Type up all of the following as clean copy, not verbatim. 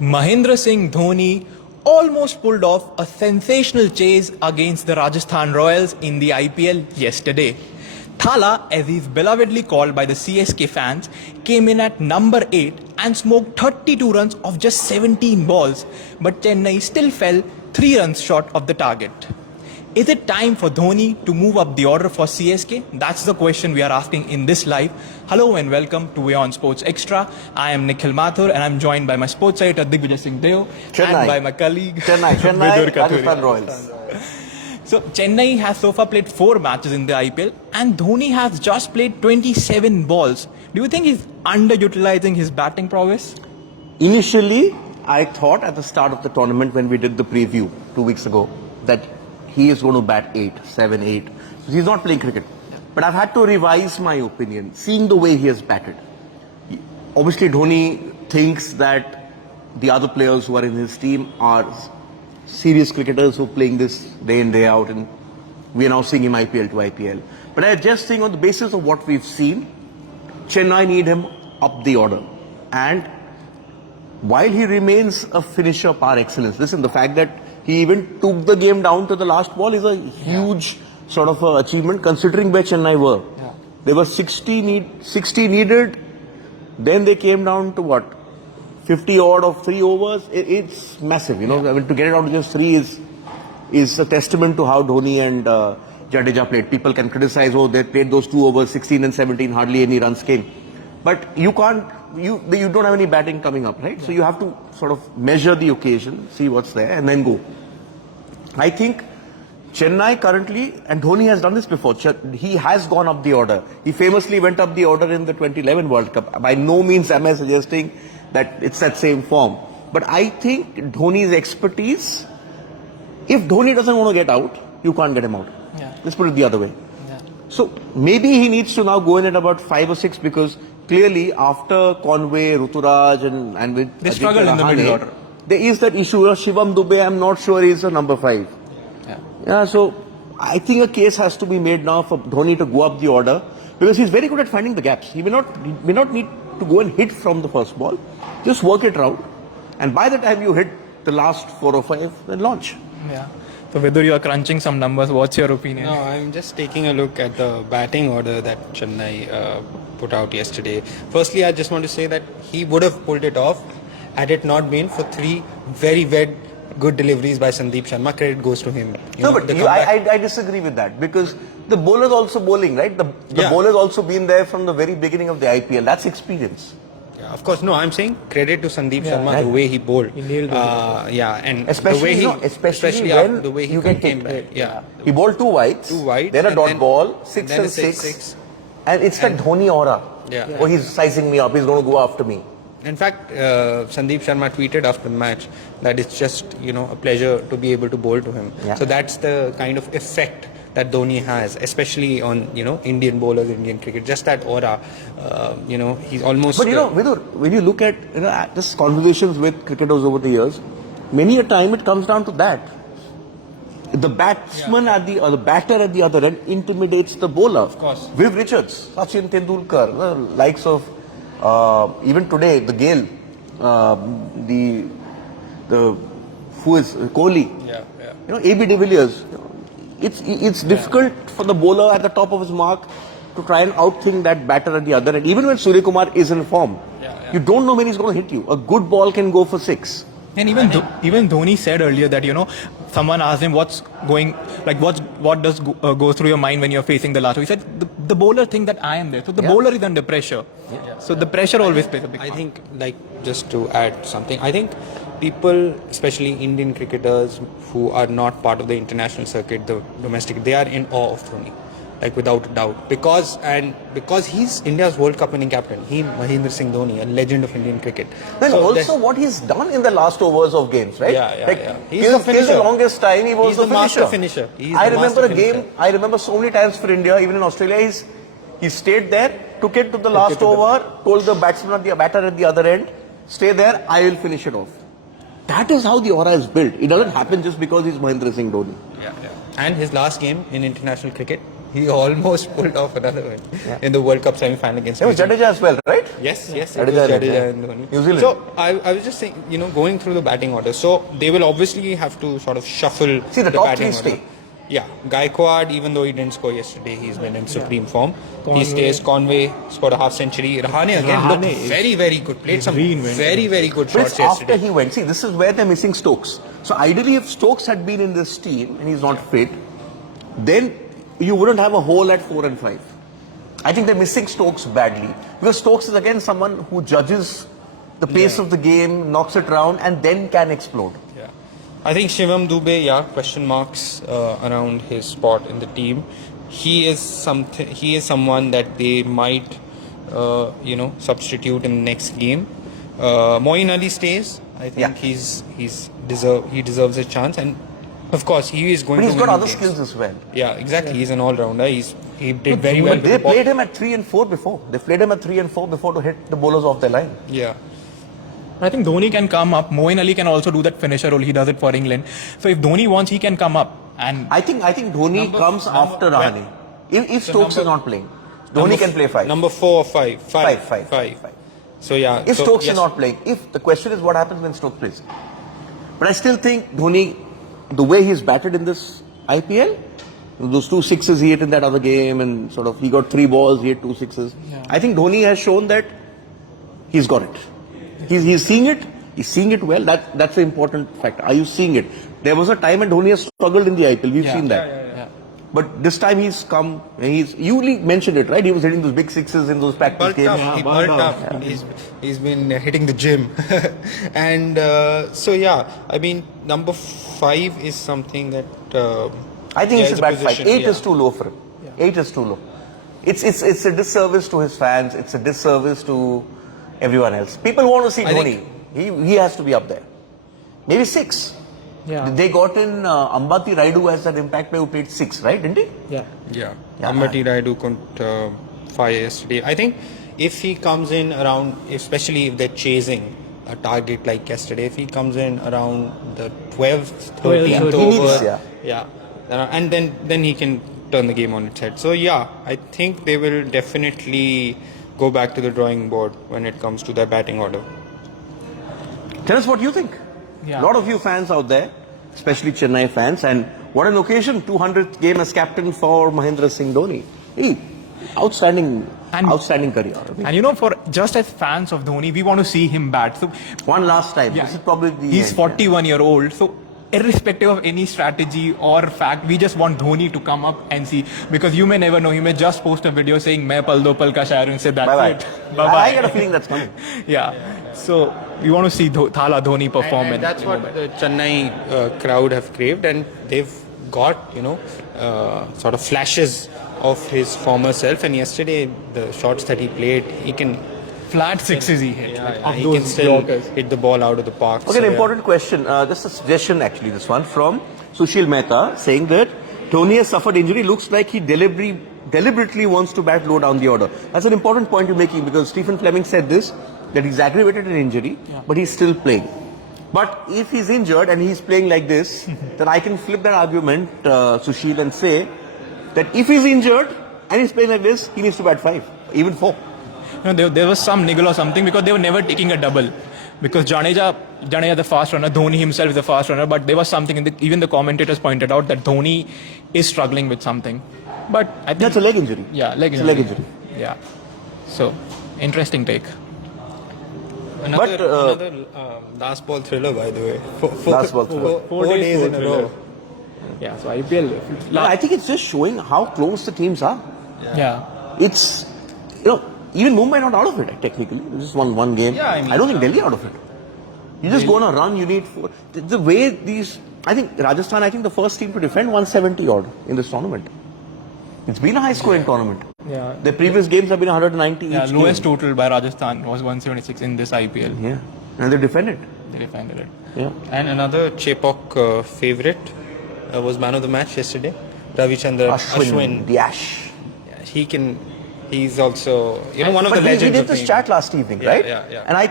Mahendra Singh Dhoni almost pulled off a sensational chase against the Rajasthan Royals in the IPL yesterday. Thala, as he is belovedly called by the CSK fans, came in at number 8 and smoked 32 runs off just 17 balls, but Chennai still fell 3 runs short of the target. Is it time for Dhoni to move up the order for CSK? That's the question we are asking in this live. Hello and welcome to WION Sports Xtra. I am Nikhil Mathur and I'm joined by my sports editor Digvijay Singh Deo and by my colleague Chennai Rajasthan Royals. So Chennai has so far played 4 matches in the IPL and Dhoni has just played 27 balls. Do you think he's underutilizing his batting prowess? Initially, I thought at the start of the tournament when we did the preview 2 weeks ago that he is going to bat 8, 7, 8. He's not playing cricket. But I've had to revise my opinion, seeing the way he has batted. Obviously, Dhoni thinks that the other players who are in his team are serious cricketers who are playing this day in, day out, and we are now seeing him IPL to IPL. But I just think on the basis of what we've seen, Chennai need him up the order. And while he remains a finisher par excellence, listen, the fact that he even took the game down to the last ball is a huge sort of achievement considering where Chennai were. Yeah. They were 60 needed, then they came down to what? 50 odd of 3 overs. It's massive, you know. I mean, to get it down to just 3 is a testament to how Dhoni and Jadeja played. People can criticize, oh, they played those 2 overs, 16 and 17, hardly any runs came. But you can't, you don't have any batting coming up, right? Yeah. So you have to sort of measure the occasion, see what's there, and then go. I think Chennai currently, and Dhoni has done this before, he has gone up the order. He famously went up the order in the 2011 World Cup. By no means am I suggesting that it's that same form. But I think Dhoni's expertise, if Dhoni doesn't want to get out, you can't get him out. Yeah. Let's put it the other way. Yeah. So maybe he needs to now go in at about 5 or 6 because clearly after Conway, Ruturaj and with they struggled in the middle order. There is that issue. Shivam Dubey, I'm not sure he's a number 5. Yeah, so I think a case has to be made now for Dhoni to go up the order because he's very good at finding the gaps. He may not need to go and hit from the first ball. Just work it around. And by the time you hit the last 4 or 5, then launch. Yeah. So whether you are crunching some numbers, what's your opinion? No, I'm just taking a look at the batting order that Chennai put out yesterday. Firstly, I just want to say that he would have pulled it off had it not been for 3 very good deliveries by Sandeep Sharma. Credit goes to him. I disagree with that because the bowler's also bowling, right? The bowler's also been there from the very beginning of the IPL. That's experience. Yeah, of course, no, I'm saying credit to Sandeep Sharma, the way he bowled. He nailed it. And especially the way he came back. Yeah. He bowled 2 wides, then a dot ball, 6 and 6. And it's that Dhoni aura. Yeah. Oh, he's sizing me up, he's going to go after me. In fact, Sandeep Sharma tweeted after the match that it's just, a pleasure to be able to bowl to him. Yeah. So that's the kind of effect that Dhoni has, especially on, Indian bowlers, Indian cricket, just that aura, he's almost... But, Vidur, when you look at, just conversations with cricketers over the years, many a time it comes down to that. The batsman or the batter at the other end intimidates the bowler. Of course. Viv Richards, Sachin Tendulkar, the likes of, even today, the Gale, who is Kohli, AB de Villiers. It's difficult for the bowler at the top of his mark to try and outthink that batter at the other end. Even when Surya Kumar is in form, you don't know when he's going to hit you. A good ball can go for 6. And even Dhoni said earlier that someone asked him what does go through your mind when you're facing the last. He said the bowler thinks that I am there, so the bowler is under pressure. Yeah. So the pressure always plays a big part. I think, just to add something, I think people, especially Indian cricketers who are not part of the international circuit, the domestic, they are in awe of Dhoni. Without a doubt, because he's India's World Cup winning captain. Mahendra Singh Dhoni, a legend of Indian cricket. And so also what he's done in the last overs of games, right? He's the finisher. Till the longest time he was the master finisher. I remember so many times for India, even in Australia, he stayed there, took it to the last over, told the batsman the batter at the other end, stay there, I will finish it off. That is how the aura is built. It doesn't happen just because he's Mahendra Singh Dhoni. And his last game in international cricket, he almost pulled off another one in the World Cup semi-final against. It was Jadeja as well, right? Yes, it was Jadeja, Jadeja and Dhoni. New Zealand. So I was just saying, going through the batting order. So they will obviously have to sort of shuffle See, the top batting three order. stay. Yeah, Gaikwad, even though he didn't score yesterday, he's been in supreme form. He stays. Conway scored a half century. Rahane again looked very, very good. Played some very, very good But shots it's after yesterday. he went. See, this is where they're missing Stokes. So ideally, if Stokes had been in this team and he's not fit, then you wouldn't have a hole at 4 and 5. I think they're missing Stokes badly. Because Stokes is again someone who judges the pace of the game, knocks it around, and then can explode. Yeah, I think Shivam Dube, question marks around his spot in the team. He is someone that they might, substitute in the next game. Moeen Ali stays. I think he deserves a chance, and of course he is going. But he's to got win other games. skills as well. Yeah, exactly. He's an all-rounder. He did very well. But they played him at 3 and 4 before. They played him at 3 and 4 before to hit the bowlers off their line. Yeah. I think Dhoni can come up. Moeen Ali can also do that finisher role. He does it for England. So if Dhoni wants, he can come up. And I think Dhoni comes after Rahane. If Stokes is not playing, Dhoni can play 5. Number 4 or 5? 5. So yeah. If Stokes is not playing, the question is what happens when Stokes plays. But I still think Dhoni, the way he's batted in this IPL, those 2 sixes he hit in that other game, and sort of he got 3 balls, he hit 2 sixes. Yeah. I think Dhoni has shown that he's got it. He's seeing it. He's seeing it well. That's the important fact. Are you seeing it? There was a time when Dhoni has struggled in the IPL. We've seen that. Yeah. But this time he's come. You mentioned it, right? He was hitting those big sixes in those practice games. He bulked up. Yeah. He's been hitting the gym, and I mean, number 5 is something that I think he should bat 5. 8 is too low for him. 8 is too low. It's a disservice to his fans. It's a disservice to everyone else. People want to see Dhoni. He has to be up there. Maybe 6. Yeah. They got in Ambati Raidu as an impact player who played 6, right? Didn't he? Yeah. Ambati Raidu couldn't fire yesterday. I think if he comes in around, especially if they're chasing a target like yesterday, if he comes in around the 12th, 13th over, and then he can turn the game on its head. So I think they will definitely go back to the drawing board when it comes to their batting order. Tell us what you think. A lot of you fans out there, especially Chennai fans, and what an occasion, 200th game as captain for Mahendra Singh Dhoni. Outstanding career. And for just as fans of Dhoni, we want to see him bat. So one last time. This is probably the He's 41-year-old. So irrespective of any strategy or fact, we just want Dhoni to come up and see, because you may never know, he may just post a video saying "Main pal do pal ka shair" and say that's it. Bye-bye. I get a feeling that's coming. So we want to see Thala Dhoni perform. And that's what the Chennai crowd have craved, and they've got sort of flashes of his former self. And yesterday, the shots that he played, he can flat sixes he hit. He can still hit the ball out of the park. Okay, an important question. Just a suggestion, actually, this one from Sushil Mehta, saying that Dhoni has suffered injury. Looks like he deliberately wants to bat low down the order. That's an important point you're making, because Stephen Fleming said this, that he's aggravated an injury, but he's still playing. But if he's injured and he's playing like this, then I can flip that argument, Sushil, and say that if he's injured and he's playing like this, he needs to bat 5, even 4. There was some niggle or something, because they were never taking a double. Because Jadeja the fast runner, Dhoni himself is the fast runner, but there was something, even the commentators pointed out that Dhoni is struggling with something. But I think that's a leg injury. Leg injury. Yeah. So, interesting take. Another last ball thriller, by the way. Last ball thriller. 4 days in a row. Yeah, so IPL. No, I think it's just showing how close the teams are. It's, even Mumbai not out of it, technically. Just one game. I don't think Delhi out of it. You just go on a run, you need 4. The way I think Rajasthan, the first team to defend 170 odd in this tournament. It's been a high scoring tournament. The previous games have been 190 each lowest game. total by Rajasthan was 176 in this IPL. And they defended it. And another Chepok favourite was man of the match yesterday, Ravichandran Ashwin. The Ash. He's also one of the legends. We did this chat last evening, right? And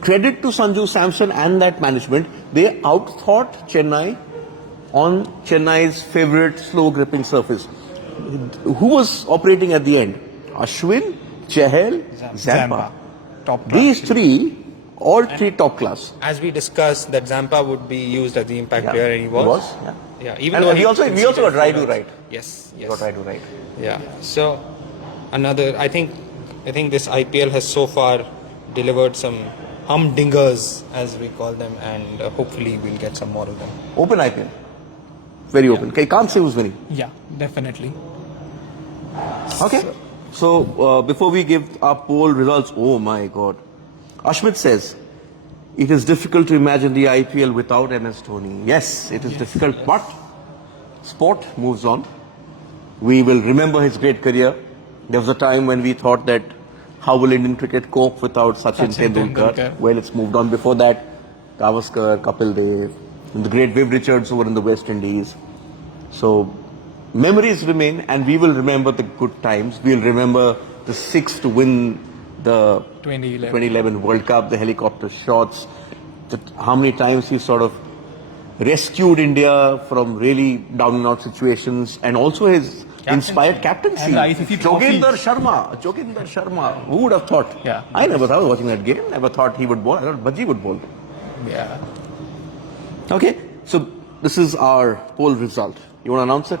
credit to Sanju Samson and that management. They outthought Chennai on Chennai's favorite slow gripping surface. Who was operating at the end? Ashwin, Chahal, Zampa. Top These three, all three top class. As we discussed, that Zampa would be used as the impact player, and he was. Yeah. Yeah, even And though we also got Raidu right. Yes, We yes. got Raidu right. Yeah. So another, I think this IPL has so far delivered some humdingers, as we call them, and hopefully we'll get some more of them. Open IPL. Very open. Okay, can't say who's winning. Yeah, definitely. Okay. So before we give our poll results, oh my God. Ashmit says, it is difficult to imagine the IPL without MS Dhoni. Yes, it is difficult, but sport moves on. We will remember his great career. There was a time when we thought that how will Indian cricket cope without Sachin Tendulkar? Well, it's moved on. Before that, Gavaskar, Kapil Dev, and the great Viv Richards who were in the West Indies. So memories remain, and we will remember the good times. We'll remember the six to win the 2011 World Cup, the helicopter shots, how many times he sort of rescued India from really down and out situations, and also his inspired captaincy. And the ICC trophies. Joginder Sharma. Who would have thought? Yeah. I never thought, I was watching that game, never thought he would bowl. I thought Bhaji would bowl. Yeah. Okay, so this is our poll result. You want to announce it?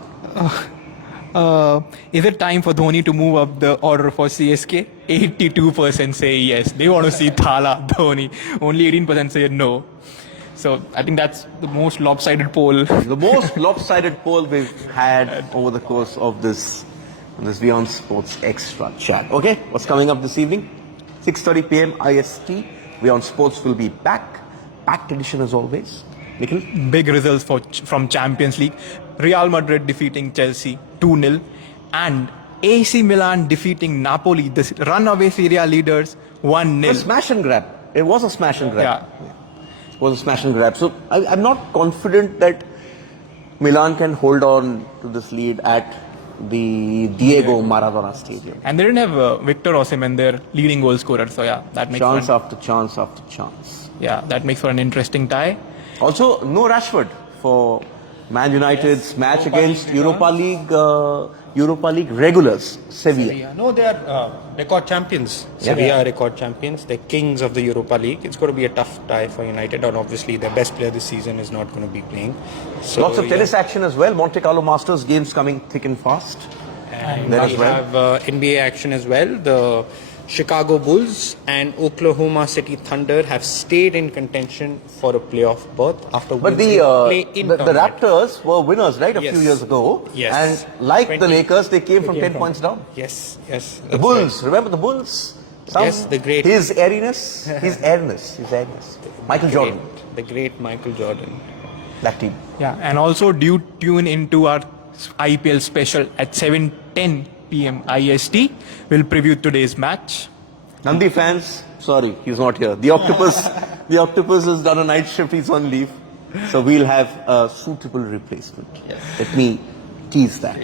Is it time for Dhoni to move up the order for CSK? 82% say yes. They want to see Thala, Dhoni. Only 18% say no. So I think that's the most lopsided poll. The most lopsided poll we've had over the course of this WION Sports Extra chat. Okay, what's coming up this evening? 6:30 p.m. IST. WION Sports will be back. Packed edition as always. Nikhil? Big results from Champions League. Real Madrid defeating Chelsea 2-0 and AC Milan defeating Napoli, the runaway Serie A leaders, 1-0. A smash and grab. It was a smash and grab. Yeah. It was a smash and grab. So I'm not confident that Milan can hold on to this lead at the Diego Maradona Stadium. And they didn't have Victor Osimhen, their leading goal scorer. So yeah, that makes Chance after chance after chance. Yeah, that makes for an interesting tie. Also, no Rashford for Man United's match against Europa League regulars, Sevilla. No, they are record champions. Sevilla are record champions. They're kings of the Europa League. It's going to be a tough tie for United, and obviously their best player this season is not going to be playing. So, lots of tennis action as well. Monte Carlo Masters games coming thick and fast. And there we as well. have NBA action as well. The Chicago Bulls and Oklahoma City Thunder have stayed in contention for a playoff berth after But winning the Raptors were winners, right, a few years ago. Yes. And like the Lakers, they came from 10 points down. Yes. The Bulls, remember the Bulls? Yes, the great. His airiness. Michael Jordan. The great Michael Jordan. That team. Yeah, and also do tune into our IPL special at 7:10 p.m. IST. We'll preview today's match. Nandi fans, sorry, he's not here. The octopus has done a night shift, he's on leave. So we'll have a suitable replacement. Let me tease that.